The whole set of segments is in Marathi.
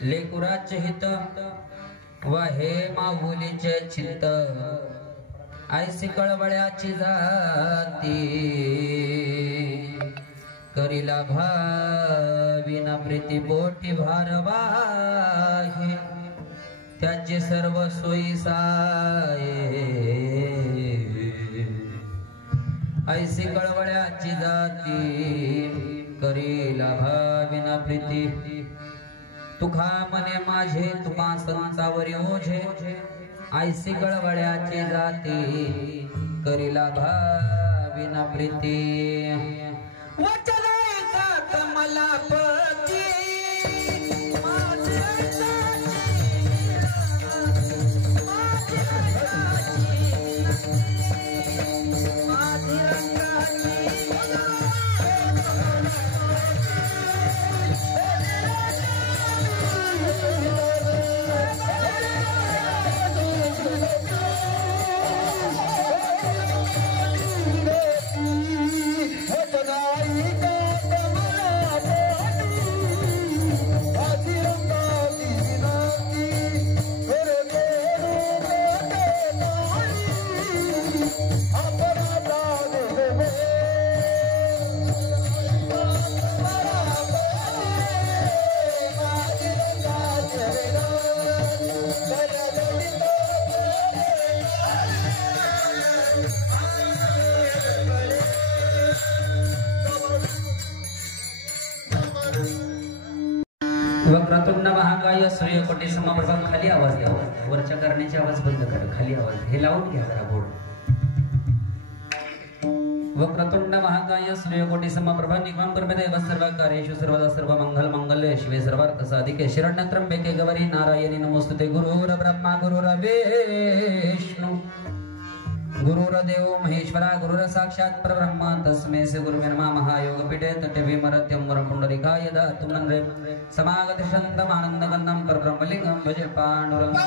लेकुराचे हित वाहे माऊलीचे चिंत ऐसी कळवळ्याची जाती करीला भाविना प्रीती बोटी भारवाहे त्याचे सर्व सोयी साये ऐसी कळवळ्याची जाती करीला भाविना प्रीती तुखा मने माझे तुका संतावरी ओझे ऐसी कळवळ्याची जाती करीला भाविना प्रीती वचन ऐका कमला पती माझी वक्रतुंड महाकाय सूर्यकोटी समप्रभा. खाली आवाज द्या, वरच्या करण्याची आवाज बंद करा, खाली आवाज हे लावून घ्या जरा बोर्ड. वक्रतुंड महाकाय सूर्यकोटी समप्रभा निर्मम कर्मदेव सर्व कार्येषु सर्वदा सर्व मंगल मंगल्ये शिवे सर्वार्थ साधिके शरण्य त्र्यंबके गौरी नारायणी नमोस्तुते. गुरुर् ब्रह्मा गुरुर्विष्णु गुरुर्देव महेश्वरा गुरुर साक्षात् परब्रह्म तस्मै श्री गुरुवे नमः. योगपीठे तटे विमरत्यं वरं पुंडरीकाय दातुं नंदे समागत शान्तम् आनन्दगन्धं परब्रह्मलिंगं भजे पाण्डुरङ्गं.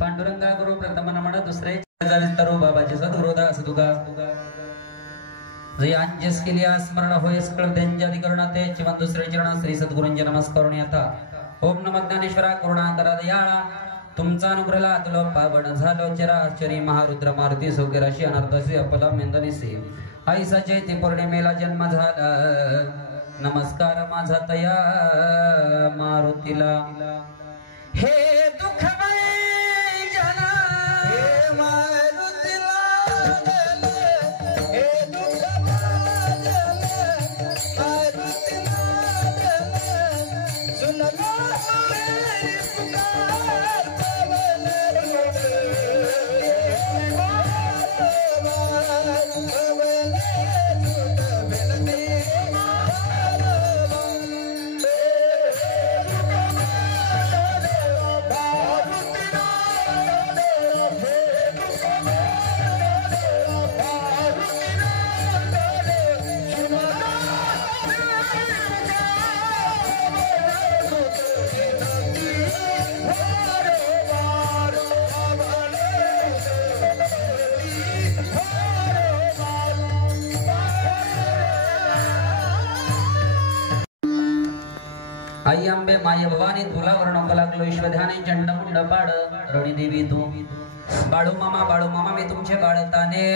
पांडुरंगा गुरु प्रथम नमन दुसरे तरो बाबाचे सद्गुरुदास तुका जय अंजस केलिया स्मरण होयस कळ त्यांच्याधिकरणा ते चिवन दुसरे चरण श्री सद्गुरूंचे नमस्कारून आता. ओम नमः ज्ञानेश्वरा करुणा करा दयाळा तुमचा अनुग्रहला तुलो पावन झालो चराचरी महारुद्र मारुती सौख्यराशी अनर्थसी अपला मेंदनीसी आईसा चैती पौर्णिमेला जन्म झाला. नमस्कार माझा तया मारुतीला. हे आई अंबे माय भवानी तुला वर्णव लागलो ईश्वध्याने चंड मुंड पाड रणी देवी तू. बाळू मामा मी तुमचे बाळताने.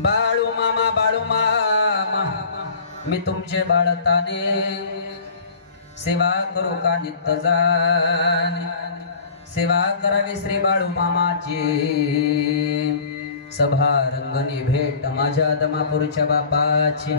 बाळू मामा मी तुमचे बाळताने. सेवा करू का नित्य जाणे सेवा करावी श्री बाळू मामाची. सभा रंगणी भेट माझ्या दमापूरच्या बापाची.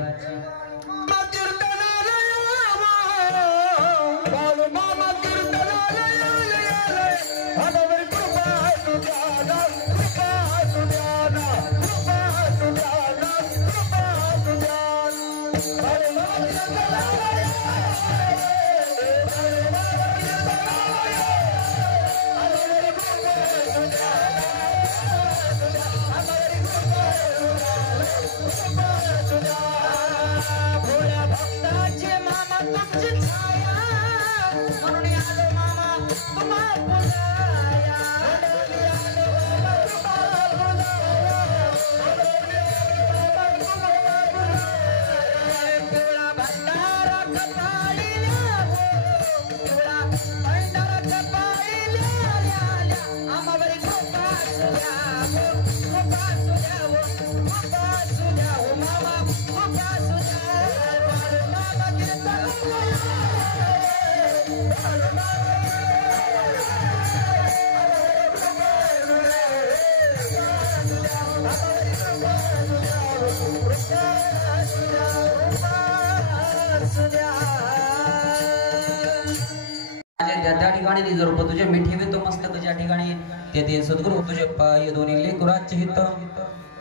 ज्या ठिकाणी निज रूप तुझे मी ठेवे तो मस्तक ज्या ठिकाणी ते ते सद्गुरु तुझे पाय दोन्ही लेकुराचे हित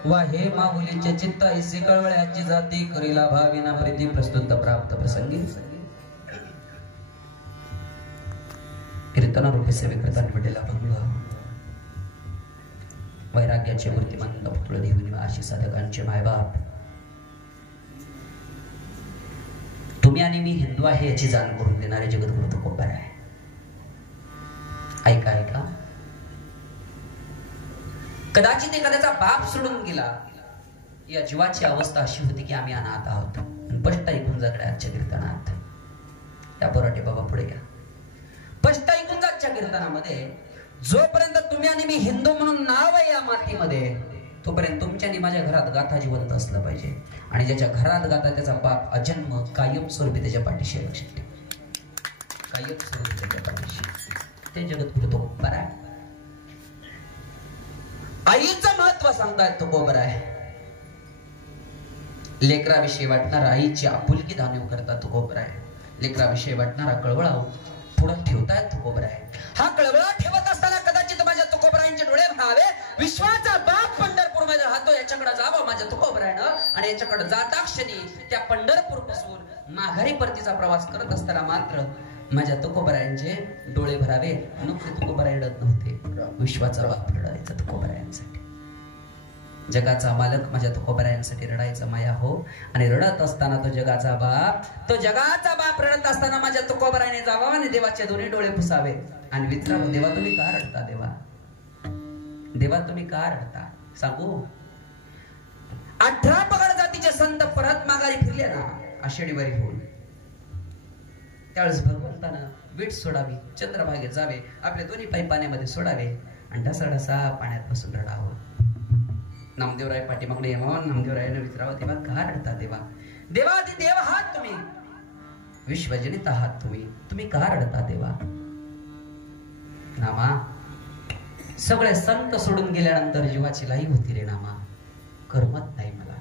वा हे माऊलीचे चित्त ऐसे कळवळ्याची जाती करीला भाविना प्रीती प्रस्तुत प्राप्त प्रसंगी कीर्तन रूपी सेवेकरता निवडलेला भंग वैराग्याचे मूर्तिमंत पुतळ देऊन अशी साधकांचे मायबाप तुम्ही आणि मी हिंदू आहे याची जाण करून देणारे जगद्गुरु तुकोबार आहे. ऐका ऐका कदाचित एखाद्याचा बाप सोडून गेला या जीवाची अवस्था अशी होती की आम्ही अनाथ आहोत. स्पष्ट ऐकून जाकडे आजच्या कीर्तनात या पोराटे बाबा पुढे घ्या. स्पष्ट ऐकून जाच्या कीर्तनामध्ये जोपर्यंत तुम्ही आणि मी हिंदू म्हणून नाव आहे या मातीमध्ये तोपर्यंत तुमच्या आणि माझ्या घरात गाथा जिवंत असलं पाहिजे. आणि ज्याच्या घरात गाथा त्याचा बाप अजन्म कायम स्वरूपी त्याच्या पाठीशी लक्षात ठेव. कायम स्वरूपी त्याच्या पाठीशी ते जगद्गुरु तुकोबार आहे. आईचं महत्व सांगतायत तुकोबार आहे. लेकराविषयी वाटणारा आईची आपुलकी जाणीव करता तुकोबार आहे. लेकराविषयी वाटणारा कळवळा पुढे ठेवतायत तुकोबार आहे. हा कळवळा ठेवत असताना कदाचित माझ्या तुकोबारांचे डोळे म्हणावे विश्वाचा बाप पंढरपूर मध्ये राहतो याच्याकडे जावं माझ्या तुकोबारानं आणि याच्याकडे जाता क्षणी त्या पंढरपूर पासून माघारी परतीचा प्रवास करत असताना मात्र माझ्या तुकोबारांचे डोळे भरावे. नुकते तुकोबारा रडत नव्हते. विश्वाचा बाप रडायचा तुकोबारांसाठी. जगाचा मालक माझ्या तुकोबारांसाठी रडायचा माया हो. आणि रडत असताना तो जगाचा बाप रडत असताना माझ्या तुकोबाराने जावा आणि देवाचे दोन्ही डोळे पुसावे आणि विचारावं देवा तुम्ही का रडता. देवा तुम्ही का रडता सांगू. 18 पगड जातीचे संत परत माघारी फिरले ना आषाढी वारी होऊन त्यावेळेस भगवंतानं वीट सोडावी चंद्रभागेत जावे आपल्या दोन्ही पायी पाण्यामध्ये सोडावे आणि ढसा पाण्यात बसून रडावं. नामदेवराय पाठीमागणे यावं. नामदेवरायाने विचारावं देवा का रडता. देवा आहात तुम्ही विश्वजनित आहात तुम्ही का रडता देवा. नामा सगळे संत सोडून गेल्यानंतर जीवाची लाई होती रे नामा. करमत नाही मला.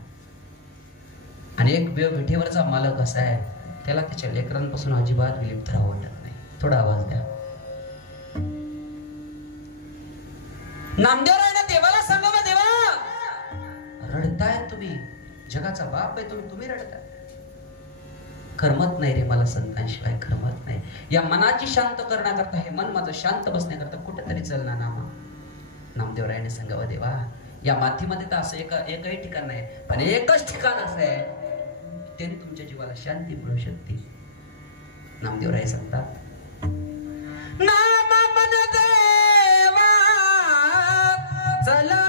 आणि एक विठेवरचा मालक असा आहे त्याला त्याच्या लेकरांपासून अजिबात विलिप्त राहावं वाटत नाही. थोडा आवाज द्या. नामदेवरायाने देवाला सांगावं देवा रडताय तुम्ही जगाचा बाप आहे तुम्ही रडताय. करमत नाही रे मला संतांशिवाय करमत नाही. या मनाची शांत करण्याकरता हे मन माझं शांत बसण्याकरता कुठेतरी चलना नामा. नामदेवरायाने सांगावं देवा या मातीमध्ये तर असं एकही ठिकाण नाही पण एकच ठिकाण असं आहे त्याने तुमच्या जीवाला शांती मिळू शकते. नामदेवराय सांगतात नाम मन देवा चला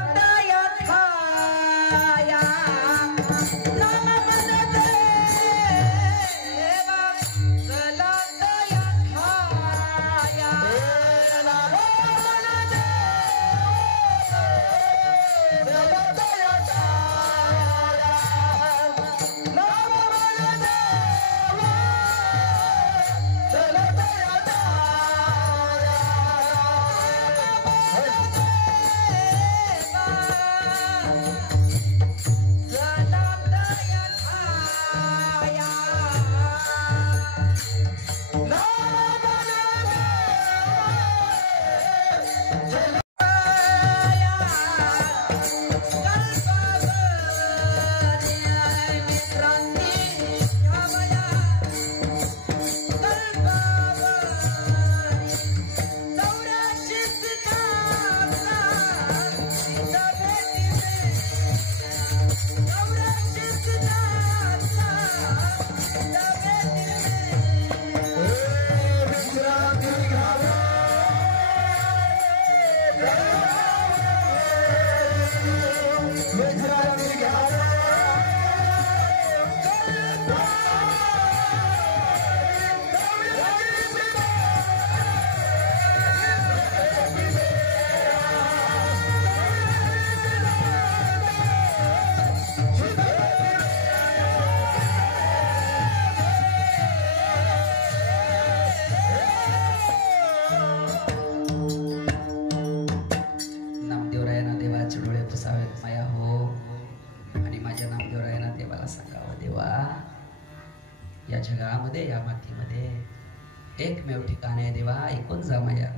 एकमेव ठिकाण आहे देवा, ऐकून जा माझ्या.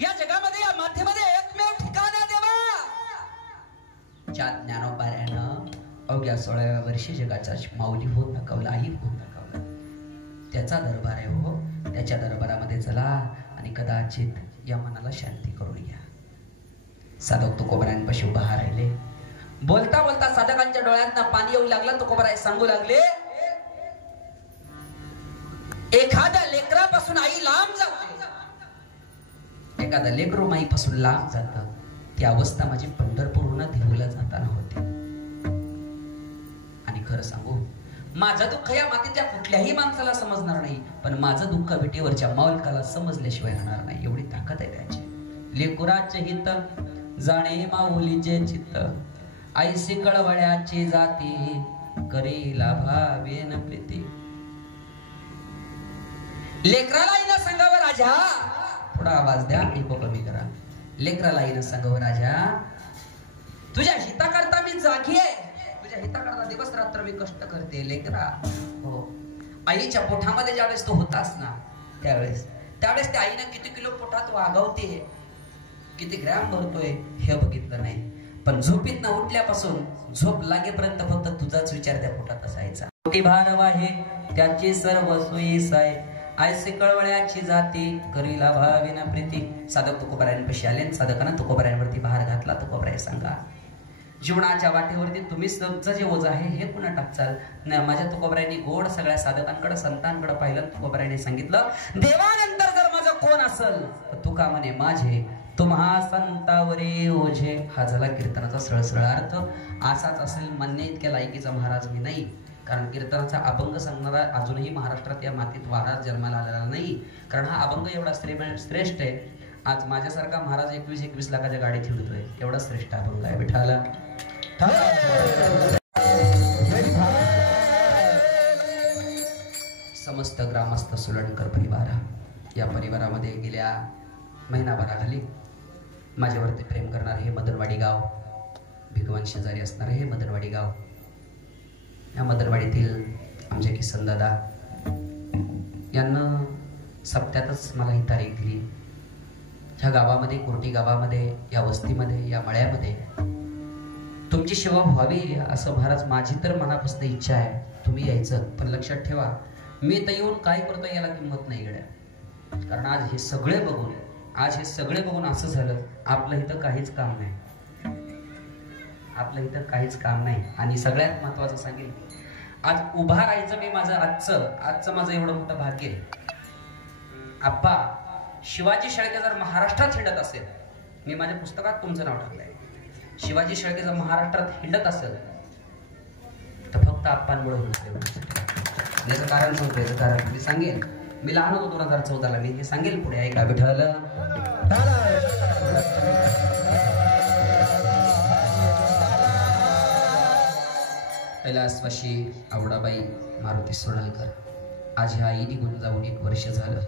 या जगामध्ये या माध्यमध्ये एकमेव ठिकाण आहे देवा. ज्या ज्ञानोबाऱ्यानं अवघ्या 16व्या वर्षी जगाचा माऊली होऊन दाखवला, आई होऊन दाखवला. त्याचा दरबार आहे हो. त्याच्या दरबारामध्ये चला आणि कदाचित या मनाला शांती करून घ्या. साधक तुकोबरायांपाशी उभा राहिले. बोलता बोलता साधकांच्या डोळ्यातनं पाणी येऊ लागलं. तुकोबराय सांगू लागले, एखाद्या लेकरापासून आई लांब जाते, एखादा लेकरू माईपासून लांब जात. ती अवस्था माझी पंढरपूरहून देहूला जाताना होती. आणि खरं सांगू, माझं दुःख या मातीच्या कुठल्याही माणसाला समजणार नाही, पण माझं दुःख विटेवरच्या माऊलकाला समजल्याशिवाय राहणार नाही. एवढी ताकद आहे त्याची. लेकुराचे हित जाणे माऊलीचे चित्त, ऐसी कळवळ्याची जाती करीला भावेन प्रीती. लेकराला येणं सांगावं राजा, थोडा आवाज द्या, इको कमी करा. लेकराला येणं सांगावं राजा, तुझ्या हिताकरता मी जागी आहे, तुझ्या हिताकरता दिवस रात्र मी कष्ट करते. लेकरा हो, आईच्या पोटामध्ये ज्यावेळेस तो होतास ना, त्यावेळेस त्या आईनं किती किलो पोटात वागवते, किती ग्रॅम भरतोय हे बघितलं नाही. पण झोपीतनं उठल्यापासून झोप लागेपर्यंत फक्त तुझाच विचार त्या पोटात असायचा. पोटी भार वाहे त्याची सर्व सोयीसाय, ऐसे कळवळ्याची जाती करीला भावेन प्रीती. साधक तुकोबरायांपाशी आले. साधकांना तुकोबरायांवरती भार घातला. तुकोबराय सांगा, जीवनाच्या वाटेवरती तुम्ही तुमचं जे ओझ आहे हे पुन्हा टाकचाल. माझ्या तुकोबरायांनी गोड सगळ्या साधकांकडे संतांकडे पाहिलं. तुकोबरायांनी सांगितलं, देवानंतर जर माझं कोण असल तर तुका म्हणे माझे, तुम्हा संतावरे ओझे. हा झाला कीर्तनाचा सरळ अर्थ. असाच असेल म्हणणे इतक्या लायकीचा महाराज मी नाही, कारण कीर्तनाचा अभंग सांगणारा अजूनही महाराष्ट्रात या मातीत वारा जन्माला आलेला नाही. कारण हा अभंग एवढा श्रेष्ठ आहे. आज माझ्यासारखा महाराज 21 लाखाच्या गाडीत हिंडतोय, एवढा श्रेष्ठ अभंग आहे. विठाला समस्त ग्रामस्थ सुलणकर परिवार, या परिवारामध्ये गेल्या महिनाभराखाली माझ्यावरती प्रेम करणारे हे मदनवाडी गाव, भिगवण शेजारी असणारे हे मदनवाडी गाव, या मदनवाडीतील आमचे किसन दादा यांना सप्त्यातच मला ही तारीख दिली. ह्या गावामध्ये, कोर्टी गावामध्ये, या वस्तीमध्ये, या मळ्यामध्ये तुमची सेवा व्हावी असं महाराज माझी तर मनापासून इच्छा आहे. तुम्ही यायचं, पण लक्षात ठेवा, मी तर येऊन काय करतो याला किंमत नाही गड्या. कारण आज हे सगळे बघून असं झालं, आपलं इथं काहीच काम नाही, आपलं इथं काहीच काम नाही. आणि सगळ्यात महत्वाचं सांगेल, आज उभा राहायचं मी माझं आजचं माझं एवढं मोठं भाग्य आहे. आप्पा शिवाजी शेळके जर महाराष्ट्रात हिंडत असेल, मी माझ्या पुस्तकात तुमचं नाव टाकलंय, शिवाजी शेळके जर महाराष्ट्रात हिंडत असेल तर फक्त आप्पांमुळे होतं. याचं कारण सांगतो, याचं कारण मी सांगेल. मी लहान होतो 2014ला, मी हे सांगेल पुढे, ऐका. विठ्ठल कैलासवाशी आवडाबाई मारुती सोनलकर, आज ह्या आई निघून जाऊन 1 वर्ष झालं.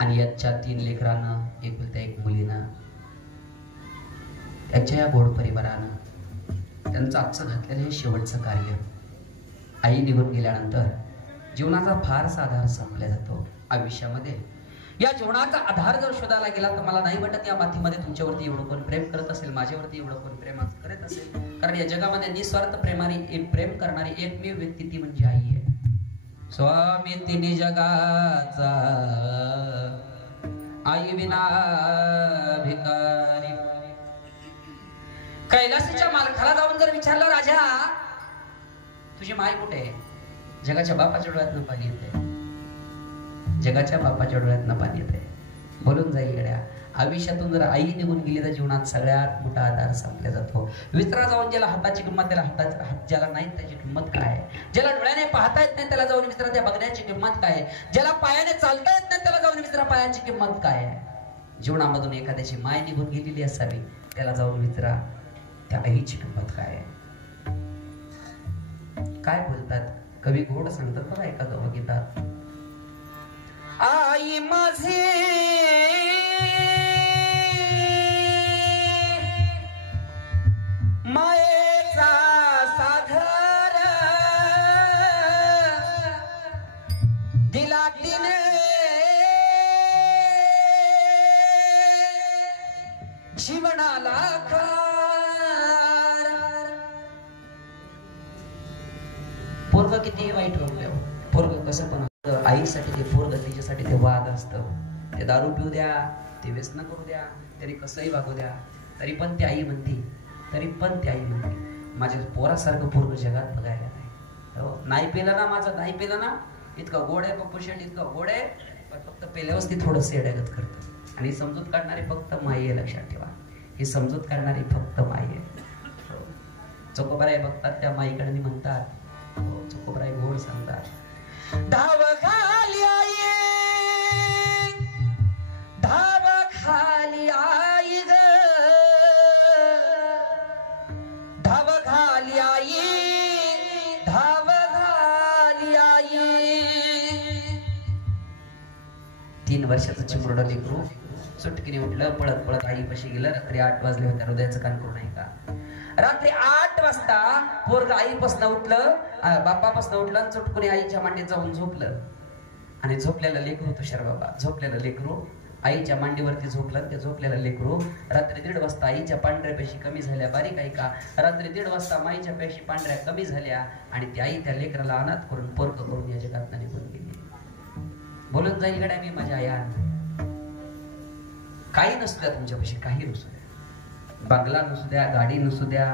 आणि याच्या 3 लेकरानं, एकुलत्या 1 मुलीनं, त्याच्या या गोड परिवारानं त्यांचं आजचं घातलेलं हे शेवटचं कार्य. आई निघून गेल्यानंतर जीवनाचा फारसा आधार संपला जातो आयुष्यामध्ये. या जीवनाचा आधार जर शोधायला गेला तर मला नाही वाटत या मातीमध्ये तुमच्यावरती एवढं कोण प्रेम करत असेल, माझ्यावरती एवढं कोण प्रेम करत असेल. कारण या जगामध्ये निस्वार्थ प्रेमाने प्रेम करणारी एकमेव व्यक्ती ती म्हणजे आई आहे. स्वामी तिन्ही जगाचा आई विना भिकारी. कैलासीच्या मालकाला जाऊन जर विचारलं, राजा तुझी माय कुठे आहे? जगाच्या बापाच्या डोळ्यातनं पाणी येते, जगाच्या बापाच्या डोळ्यातनं पाणी येते. बोलून जाईल गड्या, आयुष्यातून जर आई निघून गेली तर जीवनात सगळ्यात मोठा आधार संपला जातो. विचारा जाऊन ज्याला हाताची किंमत, त्याला हात ज्याला नाही त्याची किंमत काय? ज्याला डोळ्याने पाहता येत नाही त्याला जाऊन विचारा त्या बघण्याची किंमत काय? ज्याला पायाने चालता येत नाही त्याला जाऊन विचारा पायाची किंमत काय? जीवनामधून एखाद्याची माय निघून गेलेली असावी, त्याला जाऊन विचारा त्या आईची किंमत काय? काय बोलतात कवी, गोड सांगतात बघा एका गीतात, आई माझी मायेचा सागर दिला तिने जीवनाला पोरग किती वाईट वागले. पोरग कसं पण आईसाठी ते पोरग तिच्यासाठी ते वाद असतं. ते दारू पिऊ द्या, ते व्यसन करू द्या, तरी कसंही वागू द्या, तरी पण ती आई म्हणते, माझ्या पोरासारखं पोरग जगात बघायला नाही. नाही पेलं ना माझं, नाही पेलं ना, इतकं गोड आहे पप्पू शेट, इतकं गोड आहे, पण फक्त पेल्यावरच ती थोडं सेड्यागत करतं. आणि समजूत काढणारी फक्त माई आहे, लक्षात ठेवा. ही समजूत काढणारी फक्त माई आहे. चोकोबाराय बघतात त्या माईकडे म्हणतात, चोकोबाराय गोड सांगतात, धाव खाली आई, धाव खाली आई ग, धाव खाली आई, धाव खाली आई. 3 वर्षाचं चिमुरडं लेकरू सुटकीने उठलं, पळत पळत आईपाशी गेलं. रात्री 8 वाजले होते. हृदयाचं कान करू नाही का? रात्री 8 वाजता पोरग आईपासून उठलं, बापापासून उठलं आणि चुटकुने आईच्या मांडीत जाऊन झोपलं. आणि झोपलेलं लेकरू, तुषार बाबा, झोपलेलं लेकरू आईच्या मांडीवरती झोपलं. ते झोपलेलं लेकरू रात्री 1:30 वाजता आईच्या पांढऱ्या पेशी कमी झाल्या. बारीक आहे का? रात्री 1:30 वाजता माईच्या पेशी पांढऱ्या कमी झाल्या आणि ती आई त्या लेकराला अनाथ करून पोरग करून या जगात निघून गेली. बोलून जाईल गड्या मी माझ्या आई. काही नसू द्या तुमच्यापाशी, काही नसू द्या, बंगला नसू द्या, गाडी नसू द्या,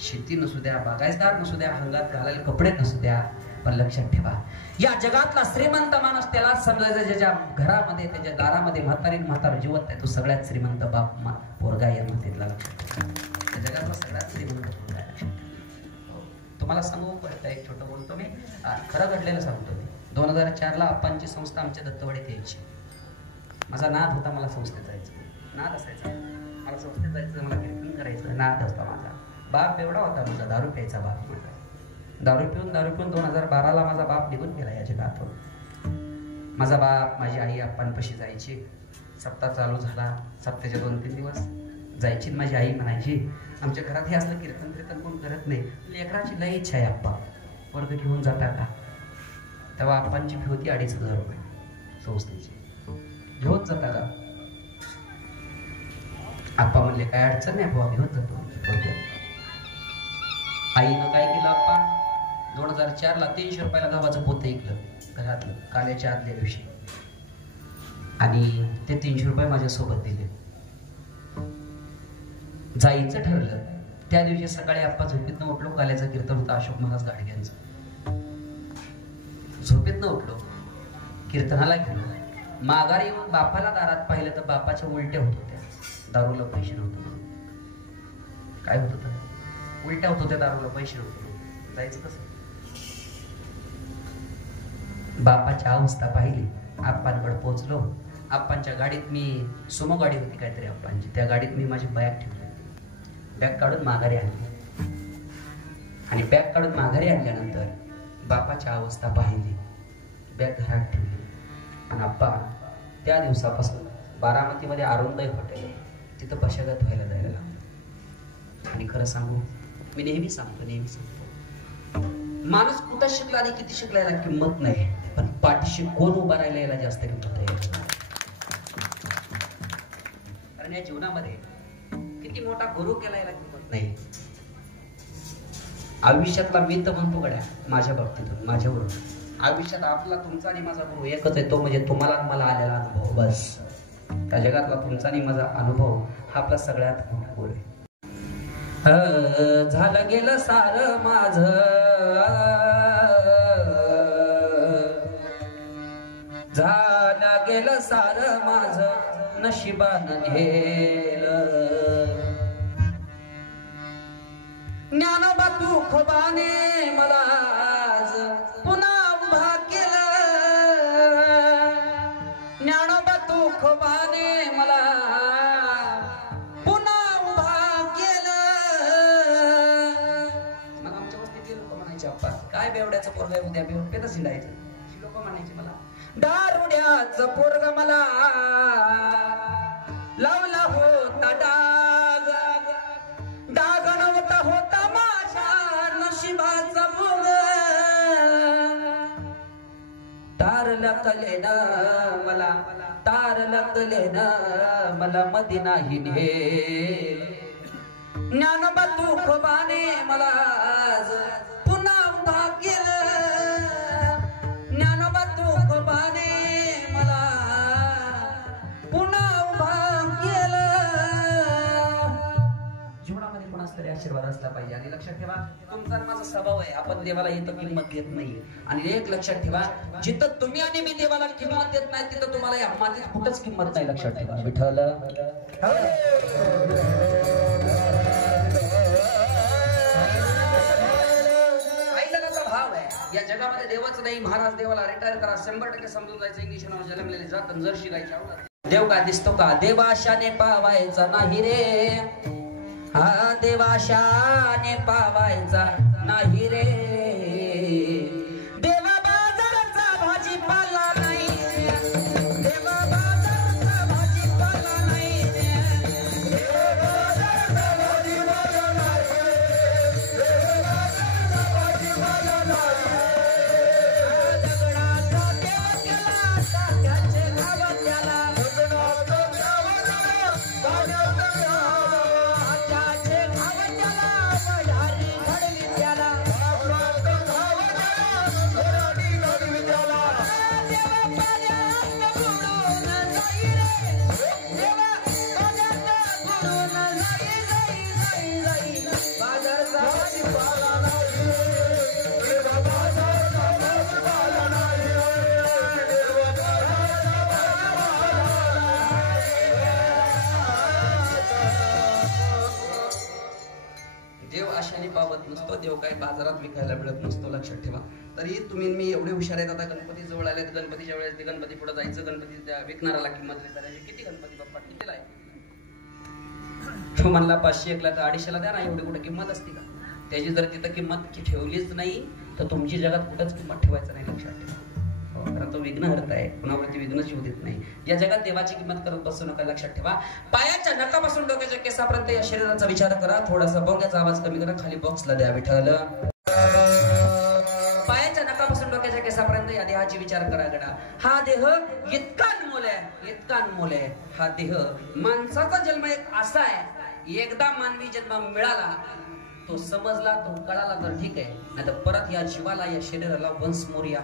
शेती नसू द्या, बागायतदार नसू द्या, अंगात घालायला कपडे नसू द्या, पण लक्षात ठेवा, या जगातला श्रीमंत माणूस त्याला समजायचं ज्याच्या घरामध्ये, त्याच्या दारामध्ये म्हातारा जिवंत आहे, तो सगळ्यात श्रीमंत बाप पोरगा या मातेतला. लक्षात ठेवा, त्या जगातला सगळ्यात श्रीमंत पोरगा. लक्षात ठेवा. तुम्हाला सांगू पडतं, एक छोटं बोलतो मी, खरं घडलेलं सांगतो मी. 2004ला अप्पांची संस्था आमच्या दत्तवाडीत यायची. माझा नाद होता, मला संस्थेत जायचं, नाद असायचा, मला संस्थेत जायचं, मला कीर्तन करायचं, नाद असता माझा. बाप एवढा होता माझा, दारू प्यायचा बाप माझा. दारू पिऊन 2012ला माझा बाप निघून गेला या जगातून. माझा बाप, माझी आई अप्पांपाशी जायची. सप्ताह चालू झाला, सप्त्याचे 2-3 दिवस जायची. माझी आई म्हणायची, आमच्या घरात हे असलं कीर्तन कोण करत नाही, लेकराची लई इच्छा आहे, अप्पा वर्ग घेऊन जाता का? तेव्हा अप्पांची फी होती 2,500 रुपये संस्थेची. घेऊन जाता का? आप्पा म्हणले, काय अडचण नाही बाबा, घेऊन जातो. आईनं काय केलं, आप्पा 2004ला 300 रुपयाला गव्हाचं पोतं ऐकलं घरातलं, काल्याच्या आदल्या दिवशी, आणि ते 300 रुपये माझ्यासोबत दिले. जायचं ठरलं. त्या दिवशी सकाळी आप्पा झोपेतनं उठलो, काल्याचं कीर्तन होतं अशोक महाराज गाडग्यांचं. झोपेतनं उठलो, कीर्तनाला गेलो. माघारी येऊन बापाला दारात पाहिलं तर बापाच्या उलट्या होत होत्या. दारूला पैसे नव्हतं म्हणून. काय होत होतं? उलट्या होत होत्या, दारूला पैसे नव्हते. जायचं कसं? बापाची अवस्था पाहिली. आप्पांकडे पोहोचलो. आप्पांच्या गाडीत मी, सुमो गाडी होती काहीतरी आप्पांची, त्या गाडीत मी माझी बॅग ठेवली. बॅग काढून माघारी आणली, आणि बॅग काढून माघारी आणल्यानंतर बापाची अवस्था पाहिली. बॅग घरात ठेवली. आणि आप्पा त्या दिवसापासून बारामतीमध्ये आरुंदय हॉटेल, तिथं पश्चाताप व्हायला जायला लागलं. आणि खरं सांगू, मी नेहमी सांगतो, माणूस कुठं शिकला आणि किती शिकला याला किंमत नाही, पण पाठीशी कोण उभा राहिला याला जास्त किंमत आहे. कारण या जीवनामध्ये किती मोठा गुरु केला याला किंमत नाही. आयुष्यातला मी तर म्हणतो गड्या, माझ्या बाबतीतून, माझ्यावरून, आयुष्यात आपला, तुमचा आणि माझा गुरु एकच आहे, तो म्हणजे तुम्हाला आणि मला आलेला अनुभव. बस, त्या जगातला तुमचा आणि माझा अनुभव हा आपला सगळ्यात मोठा गुरु आहे. झालं गेलं सारं माझं, झालं गेलं सारं माझं, नशिबानं गेलं. ज्ञानोबा तुकोबाने मला आज पुन्हा उभा केलं. ज्ञानोबा तुकोबाने मला पुन्हा उभा केलं. मग आमच्या वस्तीतले लोक म्हणायचे, अप्पा काय बेवड्याचं पोरग आहे, उद्या बेवड्यातच हिंडायचं. लोक म्हणायचे मला, दारुड्याचं पोरग मला लावला होता डाग, डाग नव्हता होता माझ्या नशिबाचा भोग. तार लकले ना मला तार लकले ना मला मदिना ही ने ज्ञानोबा तुकोबाने मला आज पुन्हा उभा केलं ज्ञानोबा तुकोबाने मला पुन्हा उभा केलं जीवनामध्ये कोणाच तरी आशीर्वाद असला पाहिजे आणि लक्षात ठेवा तुमचा माझा स्वभाव आहे आपण देवाला इथं किंमत देत नाही आणि एक लक्षात ठेवा जिथं तुम्ही आणि मी देवाला किंमत देत नाही तिथं तुम्हाला या मातीत कुठंच किंमत नाही लक्षात ठेवा विठ्ठल भाव आहे या जगामध्ये देवाच नाही महाराज देवाला रिटायर करा 100% समजून जायचं इंग्लिश जन्मलेले जात जर शिकायचे आवडत देव का दिसतो का देवाशाने पावायचा नाही रे हा देवाशाने पावायचा नाही रे देवा बाजाराचा भाजीपाला नाही देवा बाजाराचा भाजीपाला नाही देवा बाजाराचा भाजीपाला नाही भाजीपाला नाही दगडाचा देव केला टाक्याचे घाव त्याला नसतो देव काही बाजारात विकायला मिळत नसतो लक्षात ठेवा तरी तुम्ही मी एवढे हुशार आहेत आता गणपती जवळ आले गणपतीच्या वेळेस ते गणपती पुढे जायचं गणपती त्या विकणाऱ्याला किंमत विचारायची किती गणपती बाप्पा कितीला आहे तो म्हणला 500 1 ला तर 250 द्या ना एवढी कुठे किंमत असते का त्याची जर तिथं किंमत ठेवलीच नाही तर तुमची जगात कुठंच किंमत ठेवायचं नाही लक्षात ठेवा कारण तो विघ्नहर्ता आहे कुणावरती विघ्नच येऊ देत नाही या जगात देवाची किंमत करत बसू नका लक्षात ठेवा पायाच्या नखापासून डोक्याच्या केसापर्यंत या शरीराचा विचार करा थोडासा बोंग्याचा आवाज कमी करा खाली बॉक्सला द्या विठ्ठल पायाच्या नखापासून डोक्याच्या केसापर्यंत या देहाची विचार करा गडा हा देह इतका अनमोल आहे हा देह माणसाचा जन्म एक असा आहे एकदा मानवी जन्म मिळाला तो समजला तो कळाला तर ठीक आहे नाही तर परत या जीवाला या शरीराला वन्स मोर या